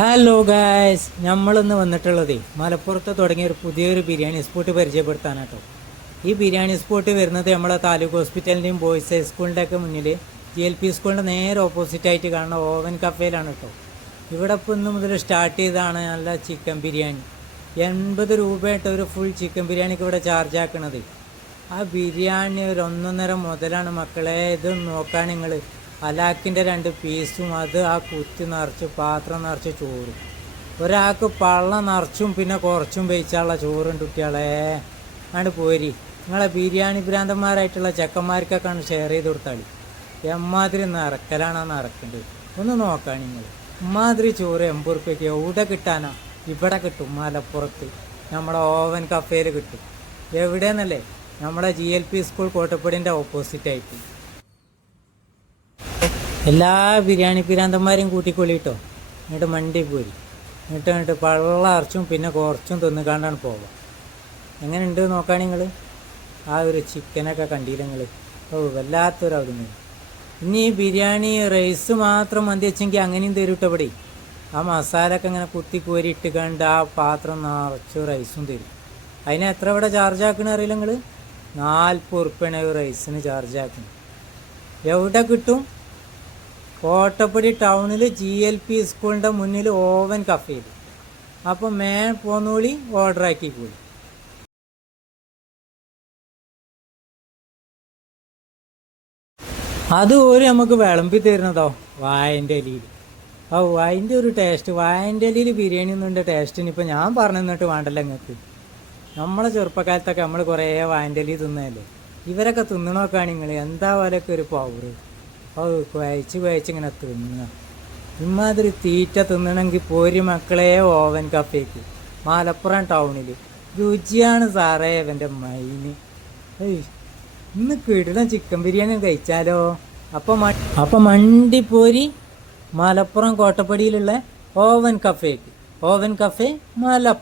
Hello guys നമ്മളിന്ന് വന്നിട്ടുള്ളത് മലപ്പുറത്ത് തുടങ്ങിയ ഒരു പുതിയൊരു ബിരിയാണി സ്പോട്ട് പരിചയപ്പെടുത്താനാട്ടോ. ഈ ബിരിയാണി സ്പോട്ട് വരുന്നത് നമ്മളെ താലൂക്ക് ഹോസ്പിറ്റലിന്റെയും ബോയ്സ് ഹൈസ്കൂളിന്റെ ഒക്കെ മുന്നിൽ ജി എൽ പി സ്കൂളിന്റെ നേരെ ഓപ്പോസിറ്റ് ആയിട്ട് കാണുന്ന ഓവൻ കഫേയിലാണ് കേട്ടോ ഇവിടെ ഇപ്പോൾ ഇന്ന് മുതൽ സ്റ്റാർട്ട് ചെയ്താണ് നല്ല ചിക്കൻ ബിരിയാണി. എൺപത് രൂപയായിട്ട് ഒരു ഫുൾ ചിക്കൻ ബിരിയാണിക്ക് ഇവിടെ ചാർജ് ആക്കണത്. ആ ബിരിയാണി ഒരു ഒന്നൊന്നര മുതലാണ് മക്കളെ ഇത് നോക്കാൻ നിങ്ങൾ അലാക്കിന്റെ രണ്ട് പീസും അത് ആ കുത്തി നിറച്ച് പാത്രം നിറച്ച് ചോറും. ഒരാൾക്ക് പള്ള നിറച്ചും പിന്നെ കുറച്ചും വെയിച്ചുള്ള ചോറും കുട്ടികളെ. അങ്ങോട്ട് പോരി. നിങ്ങളെ ബിരിയാണി ഭ്രാന്തന്മാരായിട്ടുള്ള ചെക്കന്മാർക്കൊക്കെ ഷെയർ ചെയ്ത് കൊടുത്താളി എമ്മാതിരി നിറക്കലാണ് നിറക്കേണ്ടത് ഒന്ന് നോക്കാൻ നിങ്ങൾ. ഇമ്മാതിരി ചോറ് എൺപത് റുപ്യക്ക് എവിടെ കിട്ടാനാ? ഇവിടെ കിട്ടും മലപ്പുറത്ത്. നമ്മുടെ ഓവൻ കഫേയിൽ കിട്ടും. എവിടെയെന്നല്ലേ നമ്മുടെ ജി എൽ പി സ്കൂൾ കോട്ടപ്പടിന്റെ ഓപ്പോസിറ്റ് ആയിട്ട്. എല്ലാ ബിരിയാണി പിരാന്തന്മാരെയും കൂട്ടിക്കൊള്ളിട്ടോ എന്നിട്ട് മണ്ടി പോരി. എന്നിട്ട് എന്നിട്ട് പള്ള അറച്ചും പിന്നെ കുറച്ചും തിന്നുകാണ്ടാണ് പോവുക. എങ്ങനെയുണ്ട് നോക്കാൻ നിങ്ങൾ ആ ഒരു ചിക്കനൊക്കെ കണ്ടില്ല നിങ്ങൾ ഓ വല്ലാത്തൊരു അവിടുന്ന്. ഇനി ബിരിയാണി റൈസ് മാത്രം മന്തി വെച്ചെങ്കിൽ അങ്ങനെയും തരും കേട്ടോ ഇവിടെ. ആ ഒക്കെ ഇങ്ങനെ കുത്തി കോരി ഇട്ട് കണ്ട് ആ പാത്രം നിറച്ച് റൈസും തരും. അതിന് എത്ര ഇവിടെ ചാർജ് ആക്കണേ അറിയില്ല നിങ്ങൾ നാൽപ്പത് ഉറുപ്പ്യാണ് റൈസിന് ചാർജ് ആക്കുന്നത് എവിടെ കിട്ടും? കോട്ടപ്പടി ടൗണിൽ ജി എൽ പി സ്കൂളിന്റെ മുന്നിൽ ഓവൻ കഫേയിൽ അപ്പോൾ മേൻ പോന്നൂളി ഓർഡർ ആക്കി കൂടി. അത് ഒരു നമുക്ക് വിളമ്പി തരുന്നതോ വായന്റെ ഇലയിൽ ഓ അതിന്റെ ഒരു ടേസ്റ്റ് വായന്റെ ഇലയിൽ ബിരിയാണി ഒന്നും ടേസ്റ്റിന് ഇപ്പം ഞാൻ പറഞ്ഞു തന്നിട്ട് വേണ്ടല്ലോ നിങ്ങൾക്ക് നമ്മളെ ചെറുപ്പക്കാലത്തൊക്കെ നമ്മൾ കുറേ വായന്റെ ഇലയിൽ തിന്നതല്ലേ ഇവരൊക്കെ തിന്നണോക്കാണ് നിങ്ങൾ എന്താ പോലെയൊക്കെ ഒരു പവറ് ഓ കുഴച്ച് ഇമാതിരി തീറ്റ തിന്നണമെങ്കിൽ പോരി മക്കളെ ഓവൻ കഫേക്ക്. മലപ്പുറം ടൗണിൽ രുചിയാണ് സാറേ അവന്റെ മൈന്. ഇന്ന് കിടലം ചിക്കൻ ബിരിയാണി കഴിച്ചാലോ? അപ്പം മ- മണ്ടി പോരി മലപ്പുറം കോട്ടപ്പടിയിലുള്ള ഓവൻ കഫേക്ക്. Oven cafe Malappuram.